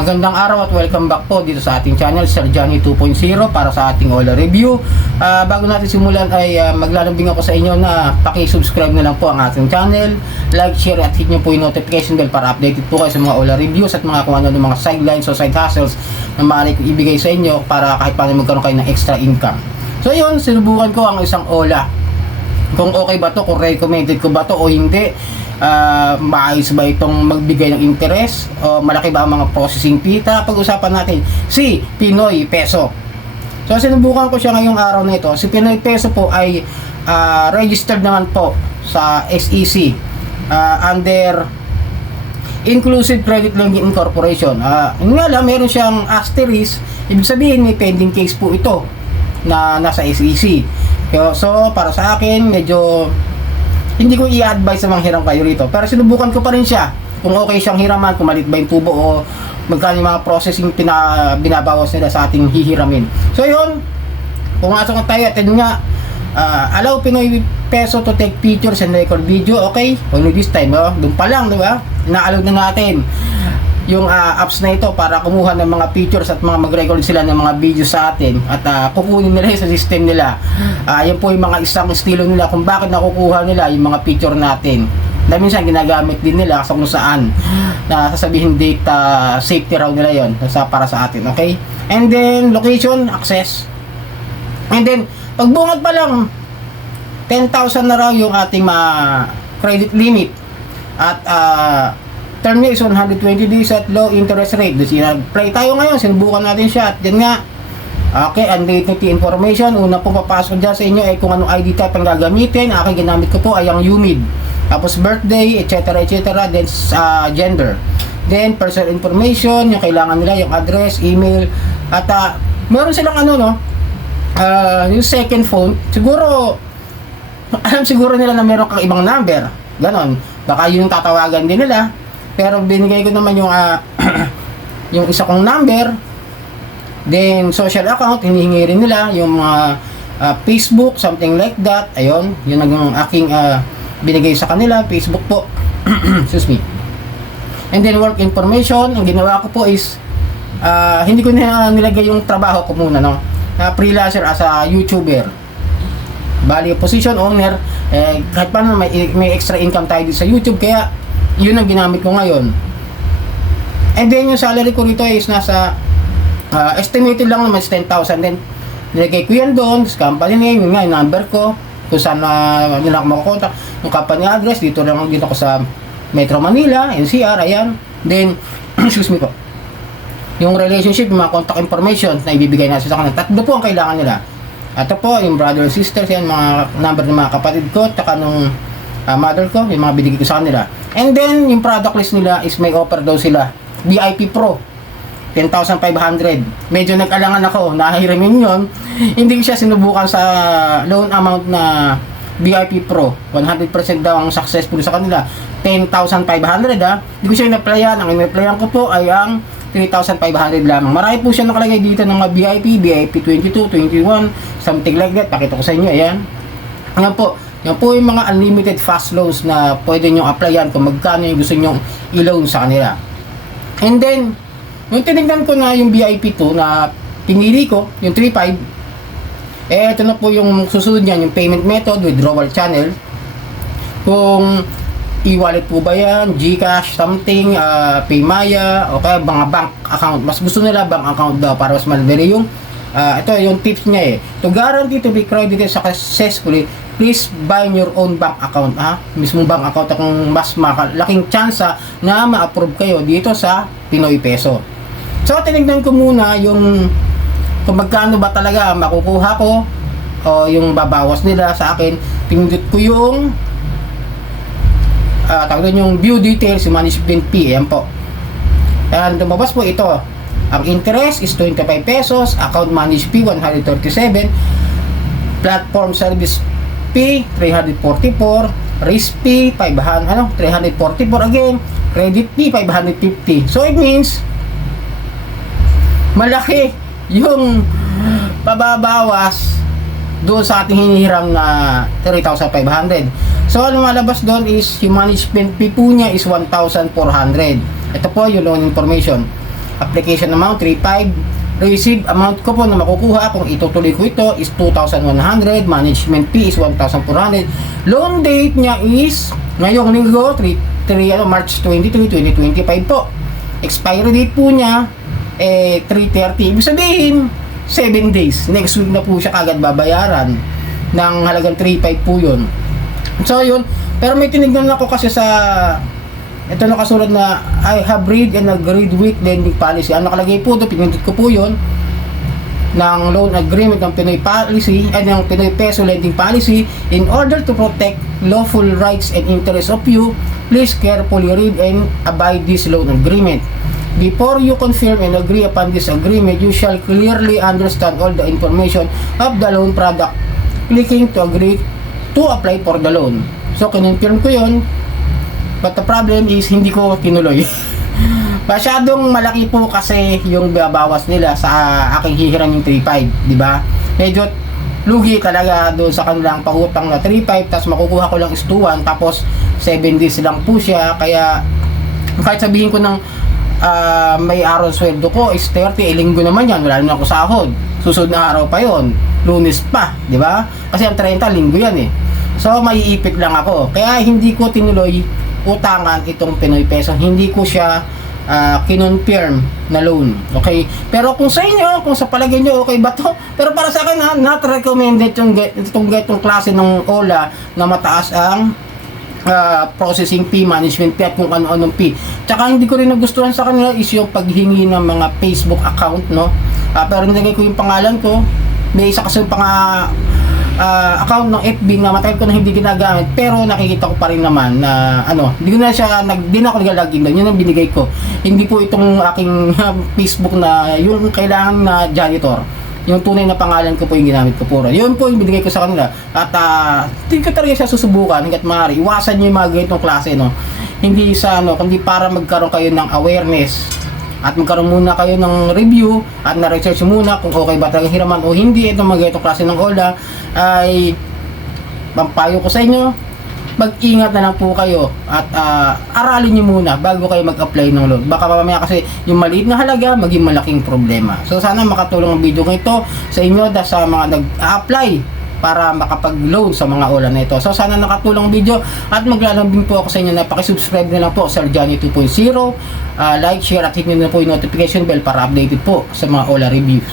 Magandang araw at welcome back po dito sa ating channel, Sir Johnny 2.0 para sa ating Ola review. Bago natin simulan ay maglalambing ako sa inyo na paki-subscribe na lang po ang ating channel, like, share at hit nyo po yung notification bell para updated po kayo sa mga Ola reviews at mga kung ano ng mga sidelines o side hustles na maaari ko ibigay sa inyo para kahit paano magkaroon kayo ng extra income. So yun, sinubukan ko ang isang Ola. Kung okay ba to, kung recommended ko ba to o hindi. Maayos ba itong magbigay ng interest o malaki ba ang mga processing fee? Pag-usapan natin si Pinoy Peso. So sinubukan ko siya ngayong araw na ito. Si Pinoy Peso po ay registered naman po sa SEC under Inclusive Credit Lending Incorporation. Yun nga lang, meron siyang asterisk. Ibig sabihin may pending case po ito na nasa SEC. So para sa akin medyo hindi ko i-advise na manghiram kayo rito. Pero sinubukan ko pa rin siya. Kung okay siyang hiraman, kung malit ba yung tubo o magkano yung mga processing binabawas nila sa ating hihiramin. So yun, pumasok na tayo at yun nga, allow Pinoy Peso to take pictures and record video. Okay, only this time, doon pa lang, di ba? Ina-allow na natin yung apps na ito para kumuha ng mga pictures at mga mag-record sila ng mga video sa atin at kukunin nila sa system nila. Yan po yung mga isang estilo nila kung bakit nakukuha nila yung mga picture natin. Dahil minsan ginagamit din nila sa kung saan na sasabihin data safety raw nila yon para sa atin. Okay? And then location access. And then pagbungad pa lang 10,000 na raw yung ating credit limit at term niya is 120 days at low interest rate. Play tayo ngayon, sinubukan natin siya at yan nga. Okay, identity information. Una po papasok dyan sa inyo ay kung anong ID type ang gagamitin. Aking ginamit ko po ay ang UMID. Tapos birthday, etc. etc. Then gender. Then personal information, yung kailangan nila, yung address, email. At meron silang yung second phone. Siguro, alam siguro nila na meron kang ibang number. Ganon. Baka yun yung tatawagan din nila. Pero binigay ko naman yung yung isa kong number. Then social account, hinihingi rin nila yung Facebook, something like that. Ayun, yun ang aking binigay sa kanila, Facebook po. Excuse me. And then work information, ang ginawa ko po is hindi ko na nilagay yung trabaho ko muna, no. Freelancer as a YouTuber. Bali, position owner, kahit paano may extra income tayo dito sa YouTube, kaya yun ang ginamit ko ngayon. And then yung salary ko rito is nasa estimated lang naman 10,000. Then nilagay ko yan doon sa company name, yun nga yung number ko, kung saan nila ako makakontak, yung company address dito lang dito ako sa Metro Manila, NCR, ayan. Then excuse me po, yung relationship, yung mga contact information na ibibigay natin sa kanila. Tatlo po ang kailangan nila. Ito po yung brother and sisters, yan mga number ng mga kapatid ko, taka nung mother ko, yung mga binigay ko sa kanila. And then yung product list nila is may offer daw sila VIP Pro 10,500. Medyo nag-alangan ako, nahihiramin yun. Hindi ko siya sinubukan sa loan amount na VIP Pro. 100% daw ang successful sa kanila. 10,500 Hindi ko siya in-applyan. Ang in-applyan ko po ay ang 3,500 lamang. Marami po siya nakalagay dito ng mga VIP 22, 21, something like that. Pakita ko sa inyo, ayan. Ayan po. Yan po yung mga unlimited fast loans na pwede nyo applyan kung magkano yung gusto nyo i-loan sa kanila. And then, yung tinignan ko na yung VIP 2 na pinili ko, yung 3.5, ito na po yung susunod niyan, yung payment method, withdrawal channel. Kung e-wallet po ba yan, GCash, something, Paymaya, o kaya mga bank account. Mas gusto nila bank account daw para mas madali yung ito yung tips niya To guarantee to be credited successfully, please buy your own bank account, mismong bank account kung mas malaking chance na ma-approve kayo dito sa Pinoy Peso. So tinignan ko muna yung kung magkano ba talaga makukuha ko o yung babawas nila sa akin. Pindot ko yung tawag yung view details, yung management fee, ayan po. And lumabas po ito. Ang interest is 25 pesos, account manage fee 137, platform service fee 344, risk fee 344 again, credit fee 550. So it means malaki yung pababawas doon sa ating hinihiram na 3,500. So lumalabas doon is yung management fee po niya is 1,400. Ito po yung loan information. Application amount 3.5. Receive amount ko po na makukuha kung itutuloy ko ito is 2,100. Management fee is 1,400. Loan date niya is ngayong linggo, March 23, 2025 po. Expiry date po niya 3:30. Ibig sabihin 7 days. Next week na po siya kagad babayaran ng halagang 3.5 po yun. So yun, pero may tinignan ako kasi sa ito nakasulat na I have read and agreed with lending policy. Ano nakalagay po doon, pinindot ko po yun ng loan agreement ng Pinoy policy ay ng Pinoy Peso lending policy. In order to protect lawful rights and interests of you, please carefully read and abide this loan agreement. Before you confirm and agree upon this agreement, you shall clearly understand all the information of the loan product. Clicking to agree to apply for the loan. So, kinonfirm ko yun. But the problem is, hindi ko tinuloy. Masyadong malaki po kasi yung babawas nila sa aking hihiram yung 3.5, di ba? Medyo lugi talaga doon sa kanilang pangutang na 3.5, tapos makukuha ko lang is 2.1, tapos 7 days lang po siya. Kaya, kahit sabihin ko ng may araw sweldo ko is 30, linggo naman yan, wala naman ako sahod. Susunod na araw pa yon, Lunes pa, di ba? Kasi ang 30, linggo yan eh. So, maiipit lang ako. Kaya, hindi ko tinuloy utangan itong Pinoy Peso. Hindi ko siya kinonfirm na loan. Okay? Pero kung sa inyo, kung sa palagay nyo, okay ba to? Pero para sa akin, not recommended itong klase ng OLA na mataas ang processing fee, management fee, at kung ano-anong fee. Tsaka hindi ko rin nagustuhan sa kanila is yung paghingi ng mga Facebook account, no? Pero nilagay ko yung pangalan ko. May isa kasi account ng FB na matagal ko na hindi ginagamit, pero nakikita ko pa rin naman na hindi ko na siya hindi na ako naglalagin doon. Yun ang binigay ko. Hindi po itong aking Facebook na yung kailangan na janitor. Yung tunay na pangalan ko po yung ginamit ko puro. Yun po yung binigay ko sa kanila. At hindi ko talaga siya susubukan hangga't maaari. Iwasan niyo yung mga ganitong klase, no. Hindi sa kundi para magkaroon kayo ng awareness at magkaroon muna kayo ng review at na-research muna kung okay ba talaga hiraman o hindi itong mga ganitong klase ng OLA. Ay pampayo ko sa inyo, mag-ingat na lang po kayo at aralin nyo muna bago kayo mag-apply ng loan. Baka mamaya kasi yung maliit na halaga maging malaking problema. So sana makatulong ang video nito sa inyo sa mga nag-apply para makapag-loan sa mga OLA na ito. So sana nakatulong ang video at maglalambing po ako sa inyo na pakisubscribe na lang po Sir Johnny 2.0. Like, share at hit nyo na po yung notification bell para updated po sa mga OLA reviews.